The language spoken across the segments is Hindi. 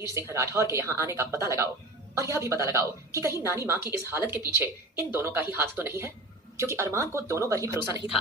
वीर सिंह राठौर के यहाँ आने का पता लगाओ और यह भी पता लगाओ कि कहीं नानी माँ की इस हालत के पीछे इन दोनों का ही हाथ तो नहीं है, क्योंकि अरमान को दोनों पर ही भरोसा नहीं था।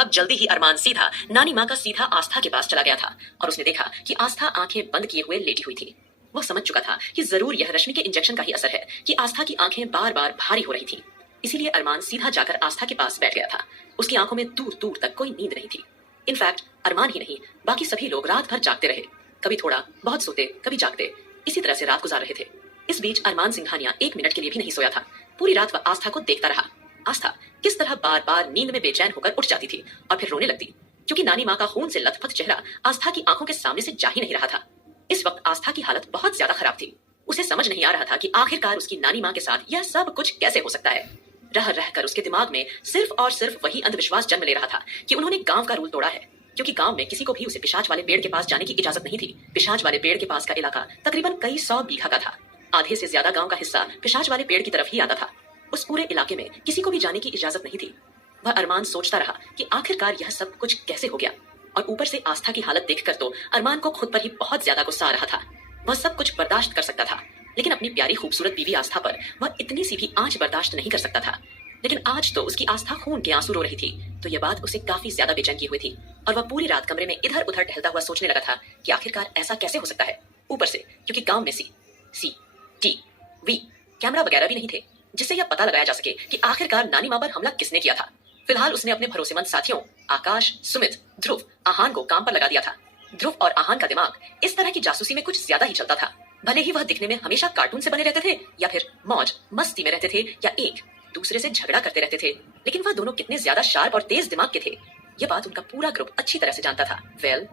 अब जल्दी ही अरमान सीधा नानी माँ का सीधा आस्था के पास चला गया था और उसने देखा कि आस्था आंखें बंद किए हुए लेटी हुई थी। वह समझ चुका था कि जरूर यह रश्मि के इंजेक्शन का ही असर है कि आस्था की आंखें बार बार भारी हो रही थी। इसीलिए अरमान सीधा जाकर आस्था के पास बैठ गया था। उसकी आंखों में दूर दूर तक कोई नींद नहीं थी। इनफैक्ट अरमान ही नहीं, बाकी सभी लोग रात भर जागते रहे, कभी थोड़ा बहुत सोते, कभी जागते, इसी तरह से रात गुजार रहे थे। इस बीच अरमान सिंघानिया 1 मिनट के लिए भी नहीं सोया था। पूरी रात वह आस्था को देखता रहा। आस्था किस तरह बार बार नींद में बेचैन होकर उठ जाती थी और फिर रोने लगती, क्योंकि नानी माँ का खून से लथपथ चेहरा आस्था की आंखों के सामने से जा ही नहीं रहा था। इस वक्त आस्था की हालत बहुत ज्यादा खराब थी। उसे समझ नहीं आ रहा था कि आखिरकार उसकी नानी माँ के साथ यह सब कुछ कैसे हो सकता है। रह रहकर उसके दिमाग में सिर्फ और सिर्फ वही अंधविश्वास जन्म ले रहा था कि उन्होंने गांव का रूल तोड़ा है, क्योंकि गांव में किसी को भी उसे पिशाच वाले पेड़ के पास जाने की इजाजत नहीं थी। पिशाच वाले पेड़ के पास का इलाका तकरीबन कई 100 बीघा का था। आधे से ज्यादा गांव का हिस्सा पिशाच वाले पेड़ की तरफ ही आता था। उस पूरे इलाके में किसी को भी जाने की इजाजत नहीं थी। वह अरमान सोचता रहा कि आखिरकार यह सब कुछ कैसे हो गया, और ऊपर से आस्था की हालत देखकर तो अरमान को खुद पर ही बहुत ज्यादा गुस्सा आ रहा था। वह सब कुछ बर्दाश्त कर सकता था, लेकिन अपनी प्यारी खूबसूरत बीवी आस्था पर वह इतनी सी भी आंच बर्दाश्त नहीं कर सकता था। लेकिन आज तो उसकी आस्था खून के आंसू रो रही थी, तो यह बात उसे काफी ज्यादा बेचैन की हुई थी, और वह पूरी रात कमरे में इधर उधर टहलता हुआ सोचने लगा था कि आखिरकार ऐसा कैसे हो सकता है। ऊपर से क्योंकि गांव में CCTV कैमरा वगैरह भी नहीं थे जिससे यह पता लगाया जा सके कि आखिरकार नानी माँ पर हमला किसने किया था। फिलहाल उसने अपने भरोसेमंद साथियों आकाश, सुमित, ध्रुव, आहान को काम पर लगा दिया था। ध्रुव और आहान का दिमाग इस तरह की जासूसी में कुछ ज्यादा ही चलता था। भले ही वह दिखने में हमेशा कार्टून से बने रहते थे या फिर मौज मस्ती में रहते थे या एक दूसरे से झगड़ा करते रहते थे, लेकिन वह दोनों कितने ज्यादा शार्प और तेज दिमाग के थे, यह बात उनका पूरा ग्रुप अच्छी तरह से जानता था।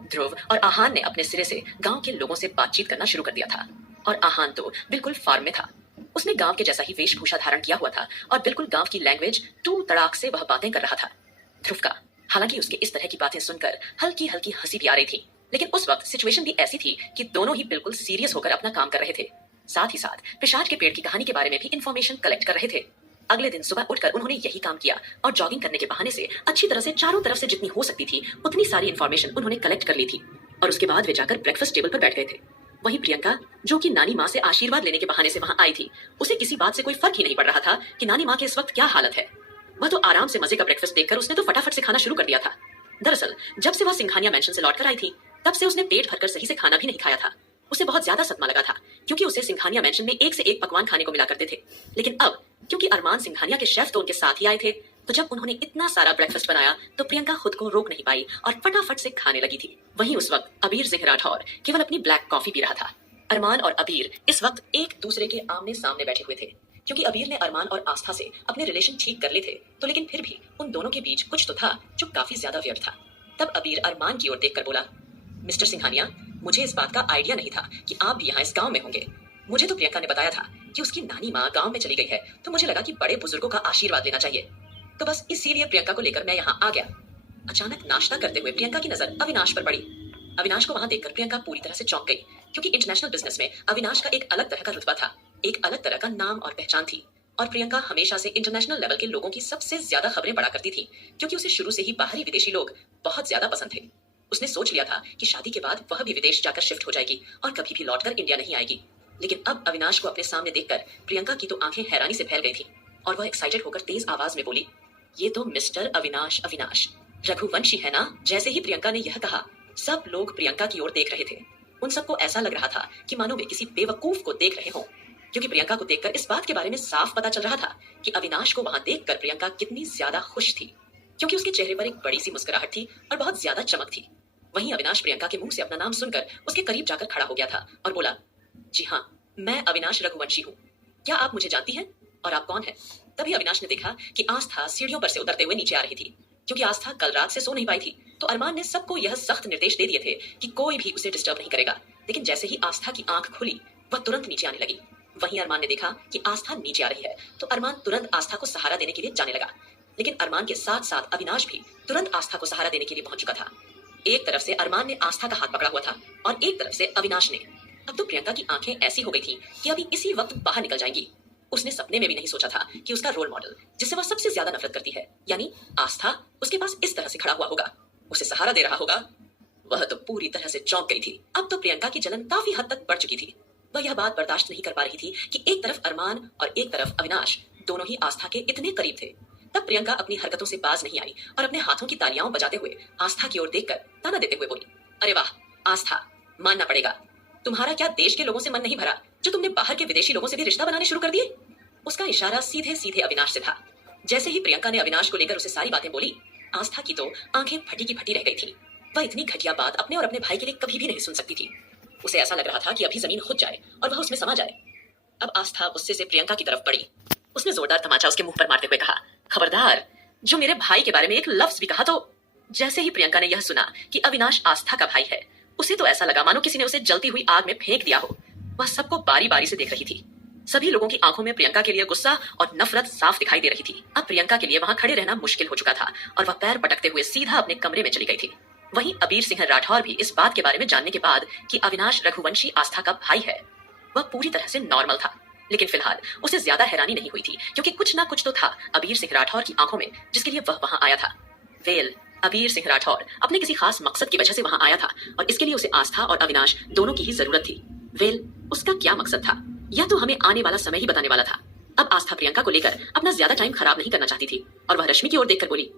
ध्रुव और आहान ने अपने सिरे से गांव के लोगों से बातचीत करना शुरू कर दिया था, और आहान तो बिल्कुल फार्म में था। उसने गांव के जैसा ही वेशभूषा धारण किया हुआ था और बिल्कुल गांव की लैंग्वेज टू तड़ाक से वह बातें कर रहा था। ध्रुव का हालांकि उसके इस तरह की बातें सुनकर हल्की हल्की हंसी भी आ रही थी, लेकिन उस वक्त सिचुएशन भी ऐसी थी कि दोनों ही बिल्कुल सीरियस होकर अपना काम कर रहे थे। साथ ही साथ पिशाच के पेड़ की कहानी के बारे में भी इंफॉर्मेशन कलेक्ट कर रहे थे। अगले दिन सुबह उठकर उन्होंने यही काम किया और जॉगिंग करने के बहाने से अच्छी तरह से चारों तरफ से जितनी हो सकती थी उतनी सारी इंफॉर्मेशन उन्होंने कलेक्ट कर ली थी, और उसके बाद वे जाकर ब्रेकफास्ट टेबल पर बैठ गए थे। वहीं प्रियंका, जो कि नानी माँ से आशीर्वाद लेने के बहाने से वहां आई थी, उसे किसी बात से कोई फर्क ही नहीं पड़ रहा था कि नानी माँ के इस वक्त क्या हालत है। वह तो आराम से मजे का ब्रेकफास्ट देखकर उसने तो फटाफट से खाना शुरू कर दिया था। दरअसल जब से वह सिंघानिया मेंशन से लौटकर आई थी, तब से उसने पेट भरकर सही से खाना भी नहीं खाया था। उसे बहुत ज्यादा सदमा लगा था, क्योंकि उसे सिंघानिया मेंशन में एक से एक पकवान खाने को मिला करते थे, लेकिन अब क्योंकि अरमान सिंघानिया के शेफ तो उनके साथ ही आए थे, तो जब उन्होंने इतना सारा ब्रेकफास्ट बनाया तो प्रियंका खुद को रोक नहीं पाई और फटाफट से खाने लगी थी। वहीं उस वक्त अबीर सिंह राठौर केवल अपनी ब्लैक कॉफी पी रहा था। अरमान और अबीर इस वक्त एक दूसरे के आमने सामने बैठे हुए थे, क्योंकि अबीर ने अरमान और आस्था से अपने रिलेशन ठीक कर लिए थे, तो लेकिन फिर भी उन दोनों के बीच कुछ तो था जो काफी ज्यादा वियर्ड था। तब अबीर अरमान की ओर देखकर बोला, मिस्टर सिंघानिया, मुझे इस बात का आइडिया नहीं था कि आप भी यहाँ इस गांव में होंगे। मुझे तो प्रियंका ने बताया था कि उसकी नानी माँ गांव में चली गई है, तो मुझे लगा कि बड़े बुजुर्गों का आशीर्वाद लेना चाहिए, तो बस इसीलिए प्रियंका को लेकर मैं यहाँ आ गया। अचानक नाश्ता करते हुए प्रियंका की नजर अविनाश पर पड़ी। अविनाश को वहां देखकर प्रियंका पूरी तरह से चौंक गई, क्योंकि इंटरनेशनल बिजनेस में अविनाश का एक अलग तरह का रुतबा था, एक अलग तरह का नाम और पहचान थी, और प्रियंका हमेशा से इंटरनेशनल लेवल के लोगों की सबसे ज्यादा खबरें पढ़ा करती थी, क्योंकि उसे शुरू से ही बाहरी विदेशी लोग बहुत ज्यादा पसंद थे। उसने सोच लिया था कि शादी के बाद वह भी विदेश जाकर शिफ्ट हो जाएगी और कभी भी लौटकर इंडिया नहीं आएगी। लेकिन अब अविनाश को अपने सामने देखकर प्रियंका की तो आंखें हैरानी से फैल गई थी, और वह एक्साइटेड होकर तेज आवाज में बोली, ये तो मिस्टर अविनाश अविनाश रघुवंशी है ना। जैसे ही प्रियंका ने यह कहा, सब लोग प्रियंका की ओर देख रहे थे। उन सबको ऐसा लग रहा था कि मानो वे किसी बेवकूफ को देख रहे हों, क्योंकि प्रियंका को देखकर इस बात के बारे में साफ पता चल रहा था कि अविनाश को वहां देखकर प्रियंका कितनी ज्यादा खुश थी, क्योंकि उसके चेहरे पर एक बड़ी सी मुस्कुराहट थी और बहुत ज्यादा चमक थी। वहीं अविनाश प्रियंका के मुंह से अपना नाम सुनकर उसके करीब जाकर खड़ा हो गया था और बोला, जी हाँ, मैं अविनाश रघुवंशी हूँ। क्या आप मुझे जानती हैं? और आप कौन हैं? तभी अविनाश ने देखा कि आस्था सीढ़ियों पर से उतरते हुए नीचे आ रही थी। क्योंकि आस्था कल रात से सो नहीं पाई थी, तो अरमान ने सबको यह सख्त निर्देश दे दिए थे कि कोई भी उसे डिस्टर्ब नहीं करेगा। लेकिन जैसे ही आस्था की आंख खुली, वह तुरंत नीचे आने लगी। वहीं अरमान ने देखा कि आस्था नीचे आ रही है, तो अरमान तुरंत आस्था को सहारा देने के लिए जाने लगा। लेकिन अरमान के साथ साथ अविनाश भी तुरंत आस्था को सहारा देने के लिए पहुंच चुका था। एक तरफ से अरमान ने आस्था का हाथ पकड़ा हुआ था और एक तरफ से अविनाश ने। अब तो प्रियंका की आंखें ऐसी हो गई थी कि अभी इसी वक्त बाहर निकल जाएंगी। उसने सपने में भी नहीं सोचा था कि उसका रोल मॉडल, जिससे वह सबसे ज्यादा नफरत करती है, यानी आस्था, उसके पास इस तरह से खड़ा हुआ होगा, उसे सहारा दे रहा होगा। वह तो पूरी तरह से चौंक गई थी। अब तो प्रियंका की जलन काफी हद तक बढ़ चुकी थी। यह बात बर्दाश्त नहीं कर पा रही थी कि एक तरफ अरमान और एक तरफ अविनाश दोनों ही आस्था के इतने करीब थे। तब प्रियंका अपनी हरकतों से बाज नहीं आई और अपने हाथों की तालियां बजाते हुए आस्था की ओर देखकर ताना देते हुए बोली, अरे वाह आस्था, मानना पड़ेगा, तुम्हारा क्या देश के लोगों से मन नहीं भरा जो तुमने बाहर के विदेशी लोगों से भी रिश्ता बनाने शुरू कर दिए। उसका इशारा सीधे सीधे अविनाश से था। जैसे ही प्रियंका ने अविनाश को लेकर उसे सारी बातें बोली, आस्था की तो आंखें फटी की फटी रह गई थी। वह इतनी घटिया बात अपने और अपने भाई के लिए कभी भी नहीं सुन सकती थी। उसे ऐसा लग रहा था कि अभी जमीन खुद जाए और वह उसमें समा जाए। अब आस्था गुस्से से प्रियंका की तरफ बढ़ी। उसने जोरदार तमाचा उसके मुंह पर मारते हुए कहा, खबरदार, जो मेरे भाई के बारे में एक लफ्ज भी कहा तो। जैसे ही प्रियंका ने यह सुना कि अविनाश आस्था का भाई है, उसे तो ऐसा लगा मानो किसी ने उसे जलती हुई आग में फेंक दिया हो। वह सबको बारी बारी से देख रही थी। सभी लोगों की आंखों में प्रियंका के लिए गुस्सा और नफरत साफ दिखाई दे रही थी। अब प्रियंका के लिए वहां खड़े रहना मुश्किल हो चुका था और वह पैर पटकते हुए सीधा अपने कमरे में चली गई थी। वहीं अबीर सिंह राठौर भी इस बात के बारे में जानने के बाद कि अविनाश रघुवंशी आस्था का भाई है, वह पूरी तरह से नॉर्मल था। लेकिन फिलहाल उसे ज्यादा हैरानी नहीं हुई थी, क्योंकि कुछ ना कुछ तो था अबीर सिंह राठौर की आंखों में जिसके लिए वह वहां आया था। वेल, अबीर सिंह राठौर अपने किसी खास मकसद की वजह से वहां आया था और इसके लिए उसे आस्था और अविनाश दोनों की ही जरूरत थी। वेल, उसका क्या मकसद था यह तो हमें आने वाला समय ही बताने वाला था। अब आस्था प्रियंका को लेकर अपना ज्यादा टाइम खराब नहीं करना चाहती थी और वह रश्मि की ओर देखकर बोली,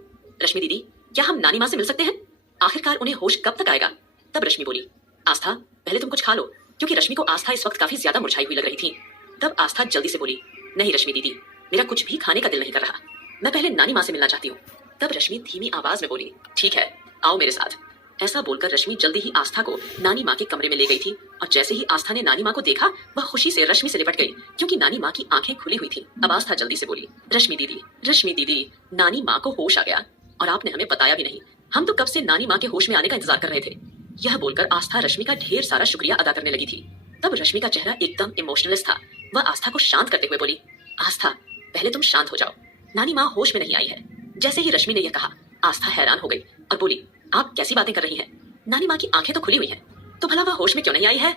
रश्मि दीदी, क्या हम नानी माँ से मिल सकते हैं? आखिरकार उन्हें होश कब तक आएगा? तब रश्मि बोली, आस्था, पहले तुम कुछ खा लो, क्योंकि रश्मि को आस्था इस वक्त काफी ज्यादा मुरझाई हुई लग रही थी। तब आस्था जल्दी से बोली, नहीं रश्मि दीदी, मेरा कुछ भी खाने का दिल नहीं कर रहा, मैं पहले नानी माँ से मिलना चाहती हूँ। तब रश्मि धीमी आवाज में बोली, ठीक है, आओ मेरे साथ। ऐसा बोलकर रश्मि जल्दी ही आस्था को नानी माँ के कमरे में ले गई थी और जैसे ही आस्था ने नानी माँ को देखा, वह खुशी से रश्मि से लिपट गई, क्योंकि नानी माँ की आंखें खुली हुई थी। अब आस्था जल्दी से बोली, रश्मि दीदी, नानी माँ को होश आ गया और आपने हमें बताया भी नहीं। हम तो कब से नानी माँ के होश में आने का इंतजार कर रहे थे। यह बोलकर आस्था रश्मि का ढेर सारा शुक्रिया अदा करने लगी थी। तब रश्मि का चेहरा एकदम इमोशनलेस था। वह आस्था को शांत करते हुए बोली, आस्था, पहले तुम शांत हो जाओ, नानी माँ होश में नहीं आई है। जैसे ही रश्मि ने यह कहा, आस्था हैरान हो गई और बोली, आप कैसी बातें कर रही हैं? नानी माँ की आंखें तो खुली हुई हैं, तो भला वह होश में क्यों नहीं आई है?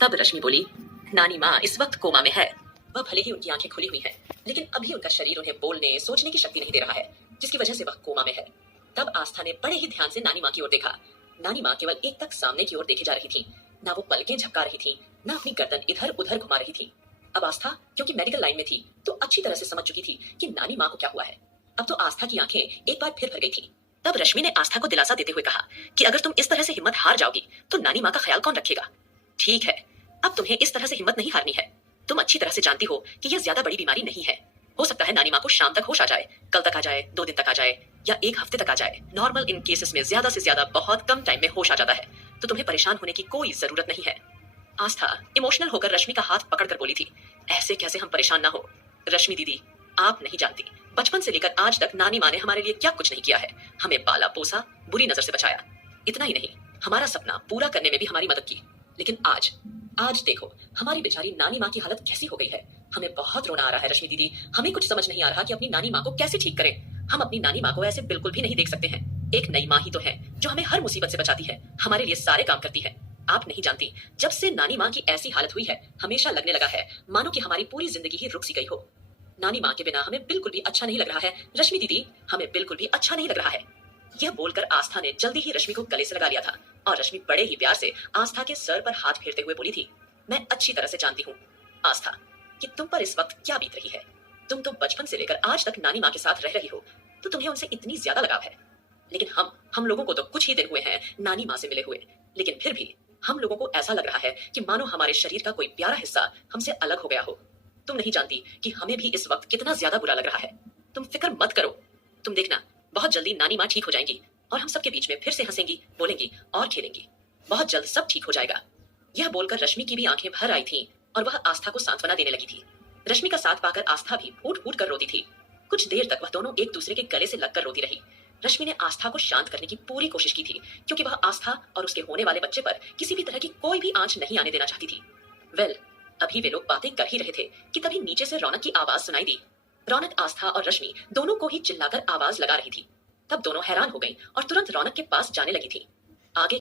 तब रश्मि बोली, नानी माँ इस वक्त कोमा में है। वह भले ही उनकी आंखें खुली हुई हैं, लेकिन अभी उनका शरीर उन्हें बोलने सोचने की शक्ति नहीं दे रहा है, जिसकी वजह से वह कोमा में है। तब आस्था ने बड़े ही ध्यान से नानी माँ की ओर देखा। नानी माँ केवल एक तक सामने की ओर देखे जा रही थी, ना वो पलकें झपका रही थी, ना अपनी गर्दन इधर उधर घुमा रही थी। अब आस्था क्योंकि मेडिकल लाइन में थी तो अच्छी तरह से समझ चुकी थी कि नानी माँ को क्या हुआ है। अब तो आस्था की आंखें एक बार फिर भर गई थी। तब रश्मि ने आस्था को दिलासा देते हुए कहा कि अगर तुम इस तरह से हिम्मत हार जाओगी तो नानी माँ का ख्याल कौन रखेगा? ठीक है, अब तुम्हें इस तरह से हिम्मत नहीं हारनी है। तुम अच्छी तरह से जानती हो कि यह ज्यादा बड़ी बीमारी नहीं है। हो सकता है नानी माँ को शाम तक होश आ जाए, कल तक आ जाए, 2 दिन तक आ जाए या 1 हफ्ते तक आ जाए। नॉर्मल इन केसेस में ज्यादा से ज्यादा बहुत कम टाइम में होश आ जाता है, तो तुम्हें परेशान होने की कोई जरूरत नहीं है। आस्था इमोशनल होकर रश्मि का हाथ पकड़कर बोली थी, ऐसे कैसे हम परेशान ना हो? रश्मि दीदी, आप नहीं जानती, बचपन से लेकर आज तक नानी माँ ने हमारे लिए क्या कुछ नहीं किया है। हमें पाला पोसा, बुरी नजर से बचाया। इतना ही नहीं, हमारा सपना पूरा करने में भी हमारी मदद की। लेकिन आज देखो हमारी बेचारी नानी माँ की हालत कैसी हो गई है। हमें बहुत रोना आ रहा है रश्मि दीदी। हमें कुछ समझ नहीं आ रहा कि अपनी नानी माँ को कैसे ठीक करें। हम अपनी नानी माँ को ऐसे बिल्कुल भी नहीं देख सकते हैं। एक नई माँ ही तो है जो हमें हर मुसीबत से बचाती है, हमारे लिए सारे काम करती है। आप नहीं जानती, जब से नानी माँ की ऐसी हालत हुई है, हमेशा लगने लगा है मानो कि हमारी पूरी जिंदगी ही रुक सी गई हो। नानी माँ के बिना हमें बिल्कुल भी अच्छा नहीं लग रहा है रश्मि दीदी, हमें बिल्कुल भी अच्छा नहीं लग रहा है। यह बोलकर आस्था ने जल्दी ही रश्मि को गले से लगा लिया था और रश्मि बड़े ही प्यार से आस्था के सर पर हाथ फेरते हुए बोली थी, मैं अच्छी तरह से जानती हूँ आस्था कि तुम पर इस वक्त क्या बीत रही है। तुम तो बचपन से लेकर आज तक नानी माँ के साथ रह रही हो, तो तुम्हें उनसे इतनी ज्यादा लगाव है। लेकिन हम लोगों को तो कुछ ही दिन हुए हैं नानी माँ से मिले हुए, लेकिन फिर भी हम लोगों को ऐसा लग रहा है कि मानो हमारे शरीर का कोई प्यारा हिस्सा हमसे अलग हो गया हो। तुम नहीं जानती कि हमें भी इस वक्त कितना ज्यादा बुरा लग रहा है। तुम फिक्र मत करो, तुम देखना बहुत जल्दी नानी माँ ठीक हो जाएंगी और हम सबके बीच में फिर से हंसेंगी, बोलेंगी और खेलेंगी। बहुत जल्द सब ठीक हो जाएगा। यह बोलकर रश्मि की भी आंखें भर आई थीं और वह आस्था को सांत्वना देने लगी थी। रश्मि का साथ पाकर आस्था भी फूट फूट कर रोती थी। कुछ देर तक वह दोनों एक दूसरे के गले से लगकर रोती रही। रश्मि ने आस्था को शांत करने की पूरी कोशिश की थी, क्योंकि वह आस्था और उसके होने वाले बच्चे पर किसी भी तरह की कोई भी आंच नहीं आने देना चाहती थी। वेल, अभी वे लोग बातें कर ही रहे थे कि तभी नीचे से रौनक की आवाज सुनाई दी। रौनक आस्था और रश्मि दोनों को ही चिल्लाकर आवाज लगा रही थी। तब दोनों हैरान हो गईं और तुरंत रौनक के पास जाने लगी थी। आगे